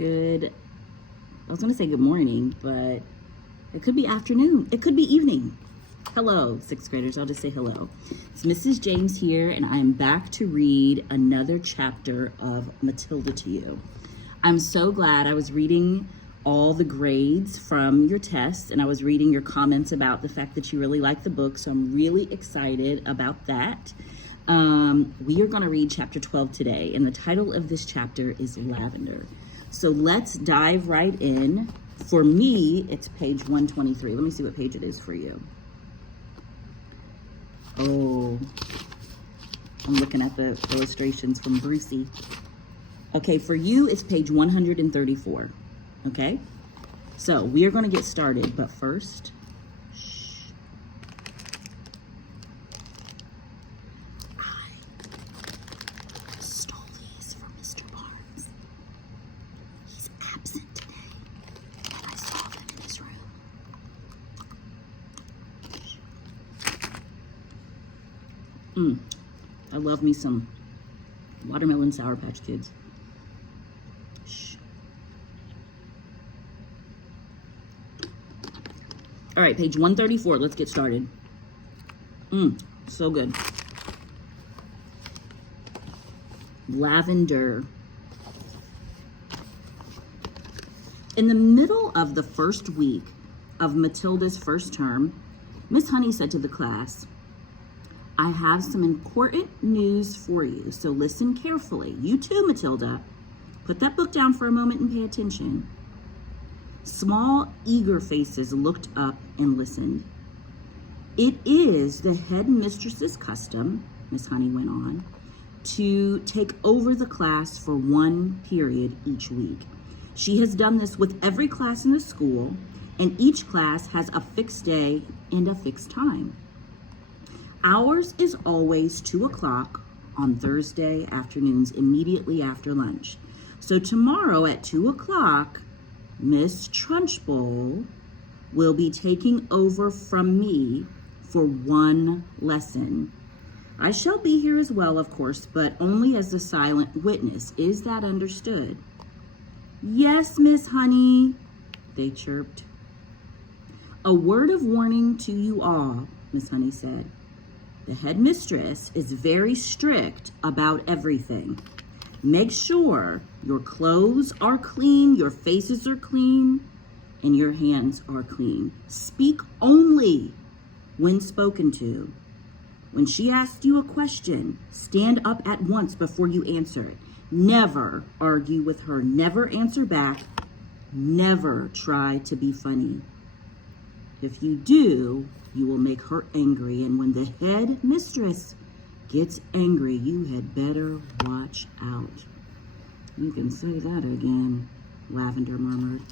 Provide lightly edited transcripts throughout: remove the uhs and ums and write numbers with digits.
I was going to say good morning, but it could be afternoon. It could be evening. Hello, sixth graders. I'll just say hello. It's Mrs. James here, and I'm back to read another chapter of Matilda to you. I'm so glad. I was reading all the grades from your tests, and I was reading your comments about the fact that you really like the book, so I'm really excited about that. We are going to read chapter 12 today, and the title of this chapter is Lavender. So let's dive right in. For me, it's page 123. Let me see what page it is for you. Oh, I'm looking at the illustrations from Brucey. Okay, for you, it's page 134. Okay? So we are going to get started, but first, I stole these from Mr. Barnes. He's absent today, and I saw them in his room. I love me some watermelon Sour Patch Kids. Shh. All right, page 134. Let's get started. So good. Lavender. In the middle of the first week of Matilda's first term, Miss Honey said to the class, "I have some important news for you, so listen carefully. You too, Matilda. Put that book down for a moment and pay attention." Small, eager faces looked up and listened. "It is the headmistress's custom," Miss Honey went on, "to take over the class for one period each week. She has done this with every class in the school, and each class has a fixed day and a fixed time. Ours is always 2 o'clock on Thursday afternoons immediately after lunch. So tomorrow at 2 o'clock, Miss Trunchbull will be taking over from me for one lesson. I shall be here as well, of course, but only as a silent witness. Is that understood?" "Yes, Miss Honey," they chirped. "A word of warning to you all," Miss Honey said. "The headmistress is very strict about everything. Make sure your clothes are clean, your faces are clean, and your hands are clean. Speak only when spoken to. When she asks you a question, stand up at once before you answer it. Never argue with her. Never answer back. Never try to be funny. If you do, you will make her angry, and when the head mistress gets angry, you had better watch out." "You can say that again," Lavender murmured.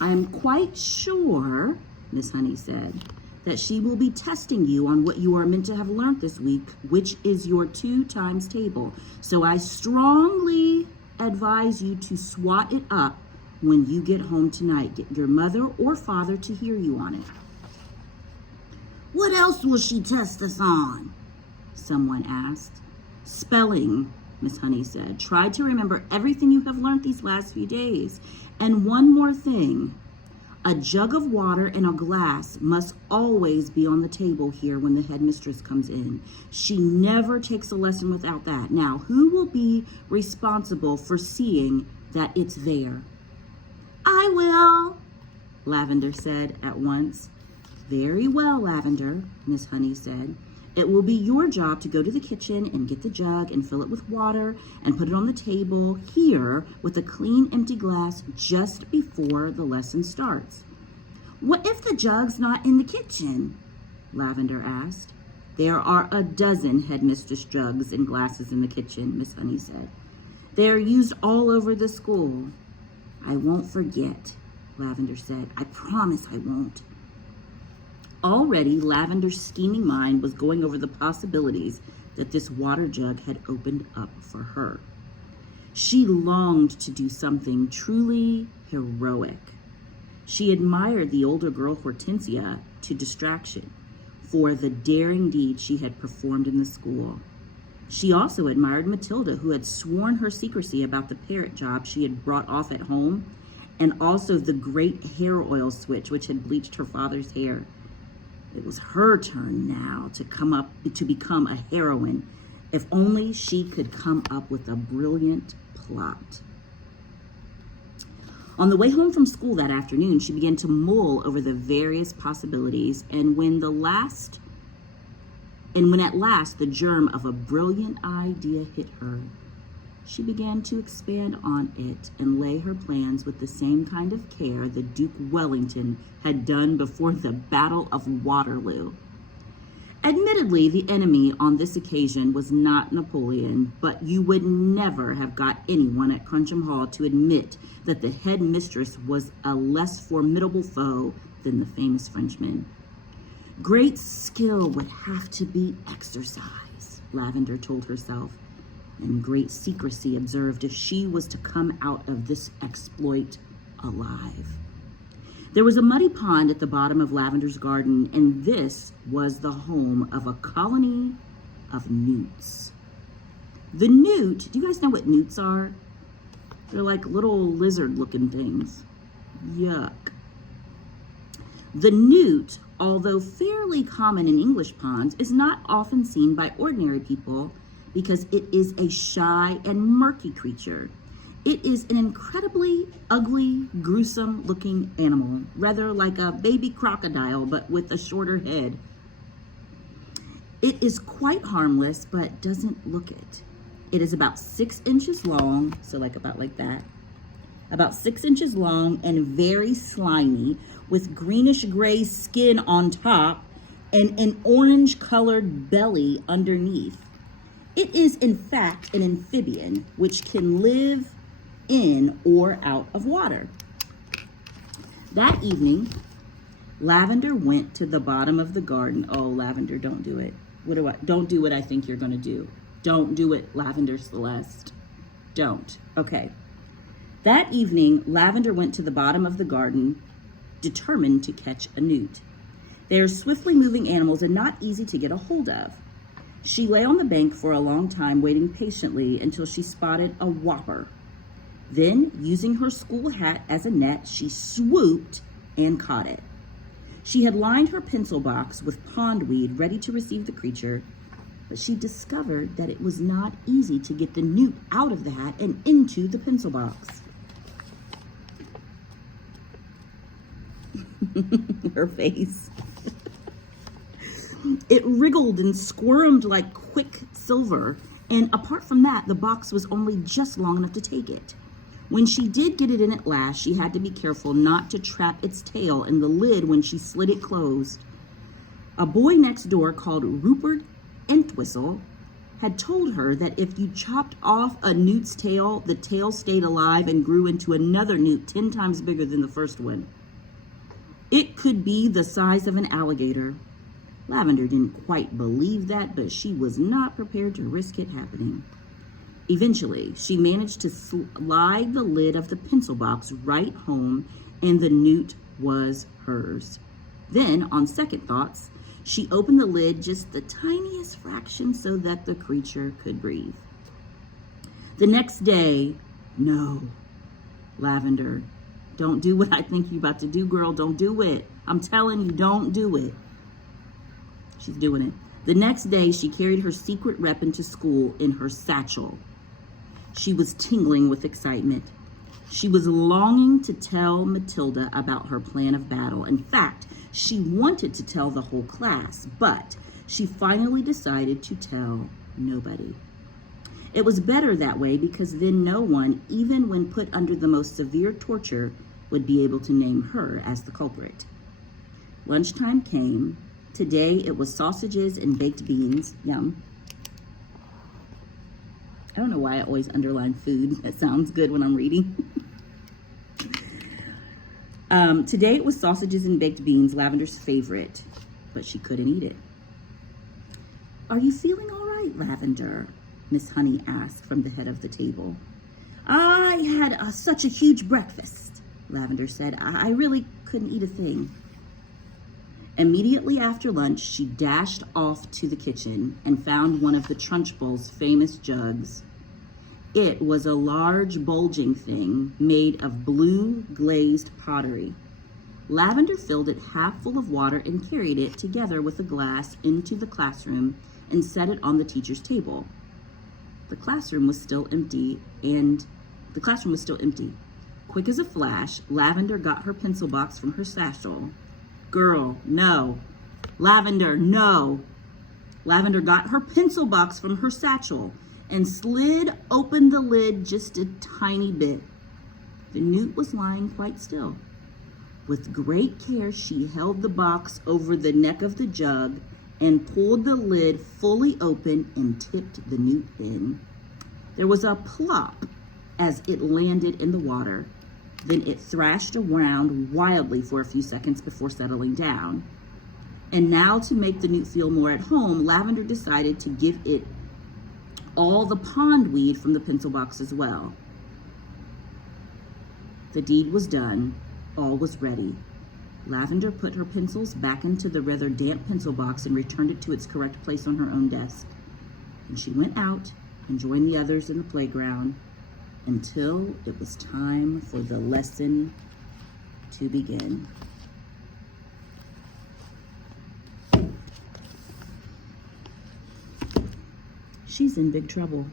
"I am quite sure," Miss Honey said, "that she will be testing you on what you are meant to have learned this week, which is your 2 times table. So I strongly advise you to swat it up when you get home tonight. Get your mother or father to hear you on it." "What else will she test us on?" someone asked. "Spelling," Miss Honey said. "Try to remember everything you have learned these last few days. And one more thing. A jug of water and a glass must always be on the table here when the headmistress comes in. She never takes a lesson without that. Now, who will be responsible for seeing that it's there?" "I will," Lavender said at once. "Very well, Lavender," Miss Honey said. "It will be your job to go to the kitchen and get the jug and fill it with water and put it on the table here with a clean empty glass just before the lesson starts." "What if the jug's not in the kitchen?" Lavender asked. "There are a dozen headmistress jugs and glasses in the kitchen," Miss Honey said. "They are used all over the school." "I won't forget," Lavender said. "I promise I won't." Already, Lavender's scheming mind was going over the possibilities that this water jug had opened up for her. She longed to do something truly heroic. She admired the older girl Hortensia to distraction for the daring deed she had performed in the school. She also admired Matilda, who had sworn her secrecy about the parrot job she had brought off at home, and also the great hair oil switch which had bleached her father's hair. It was her turn now to become a heroine, if only she could come up with a brilliant plot. On the way home from school that afternoon, she began to mull over the various possibilities, and when at last the germ of a brilliant idea hit her, she began to expand on it and lay her plans with the same kind of care the Duke Wellington had done before the Battle of Waterloo. Admittedly, the enemy on this occasion was not Napoleon, but you would never have got anyone at Cruncham Hall to admit that the head mistress was a less formidable foe than the famous Frenchman. Great skill would have to be exercised, Lavender told herself, and great secrecy observed if she was to come out of this exploit alive. There was a muddy pond at the bottom of Lavender's garden, and this was the home of a colony of newts. The newt, do you guys know what newts are? They're like little lizard-looking things. Yuck. The newt, although fairly common in English ponds, is not often seen by ordinary people because it is a shy and murky creature. It is an incredibly ugly, gruesome-looking animal, rather like a baby crocodile, but with a shorter head. It is quite harmless, but doesn't look it. It is about 6 inches long, so about like that. About 6 inches long and very slimy, with greenish-gray skin on top and an orange-colored belly underneath. It is, in fact, an amphibian, which can live in or out of water. That evening, Lavender went to the bottom of the garden. Oh, Lavender, don't do it. Don't do what I think you're going to do. Don't do it, Lavender Celeste. Don't. Okay. That evening, Lavender went to the bottom of the garden, determined to catch a newt. They are swiftly moving animals and not easy to get a hold of. She lay on the bank for a long time, waiting patiently until she spotted a whopper. Then, using her school hat as a net, she swooped and caught it. She had lined her pencil box with pondweed ready to receive the creature, but she discovered that it was not easy to get the newt out of the hat and into the pencil box. Her face. It wriggled and squirmed like quicksilver, and apart from that, the box was only just long enough to take it. When she did get it in at last, she had to be careful not to trap its tail in the lid when she slid it closed. A boy next door called Rupert Entwistle had told her that if you chopped off a newt's tail, the tail stayed alive and grew into another newt 10 times bigger than the first one. It could be the size of an alligator. Lavender didn't quite believe that, but she was not prepared to risk it happening. Eventually, she managed to slide the lid of the pencil box right home, and the newt was hers. Then, on second thoughts, she opened the lid just the tiniest fraction so that the creature could breathe. The next day, no, Lavender, don't do what I think you're about to do, girl. Don't do it. I'm telling you, don't do it. She's doing it. The next day, she carried her secret weapon to school in her satchel. She was tingling with excitement. She was longing to tell Matilda about her plan of battle. In fact, she wanted to tell the whole class, but she finally decided to tell nobody. It was better that way because then no one, even when put under the most severe torture, would be able to name her as the culprit. Lunchtime came. Today it was sausages and baked beans. Yum. I don't know why I always underline food. That sounds good when I'm reading. Today it was sausages and baked beans, Lavender's favorite, but she couldn't eat it. Are you feeling all right, Lavender? Miss Honey asked from the head of the table. I had such a huge breakfast, Lavender said. I really couldn't eat a thing. Immediately after lunch, she dashed off to the kitchen and found one of the Trunchbull's famous jugs. It was a large, bulging thing made of blue glazed pottery. Lavender filled it half full of water and carried it, together with a glass, into the classroom and set it on the teacher's table. The classroom was still empty. Quick as a flash, Lavender got her pencil box from her satchel. Girl, no. Lavender, no. Lavender got her pencil box from her satchel and slid open the lid just a tiny bit. The newt was lying quite still. With great care, she held the box over the neck of the jug and pulled the lid fully open and tipped the newt in. There was a plop as it landed in the water. Then it thrashed around wildly for a few seconds before settling down. And now, to make the newt feel more at home, Lavender decided to give it all the pondweed from the pencil box as well. The deed was done. All was ready. Lavender put her pencils back into the rather damp pencil box and returned it to its correct place on her own desk. And she went out and joined the others in the playground until it was time for the lesson to begin. She's in big trouble.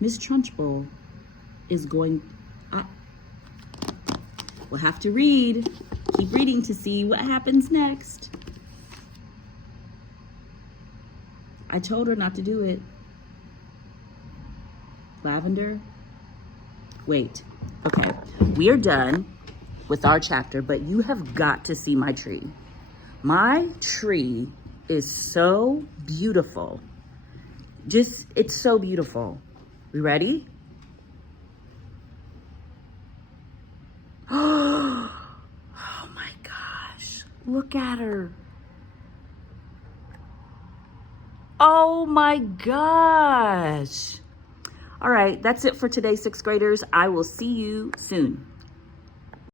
Miss Trunchbull is going... We'll have to read. Keep reading to see what happens next. I told her not to do it. Lavender? Wait. Okay, we are done with our chapter, but you have got to see my tree. My tree is so beautiful. It's so beautiful. We ready? Oh my gosh, look at her. Oh my gosh. All right, that's it for today, 6th graders. I will see you soon.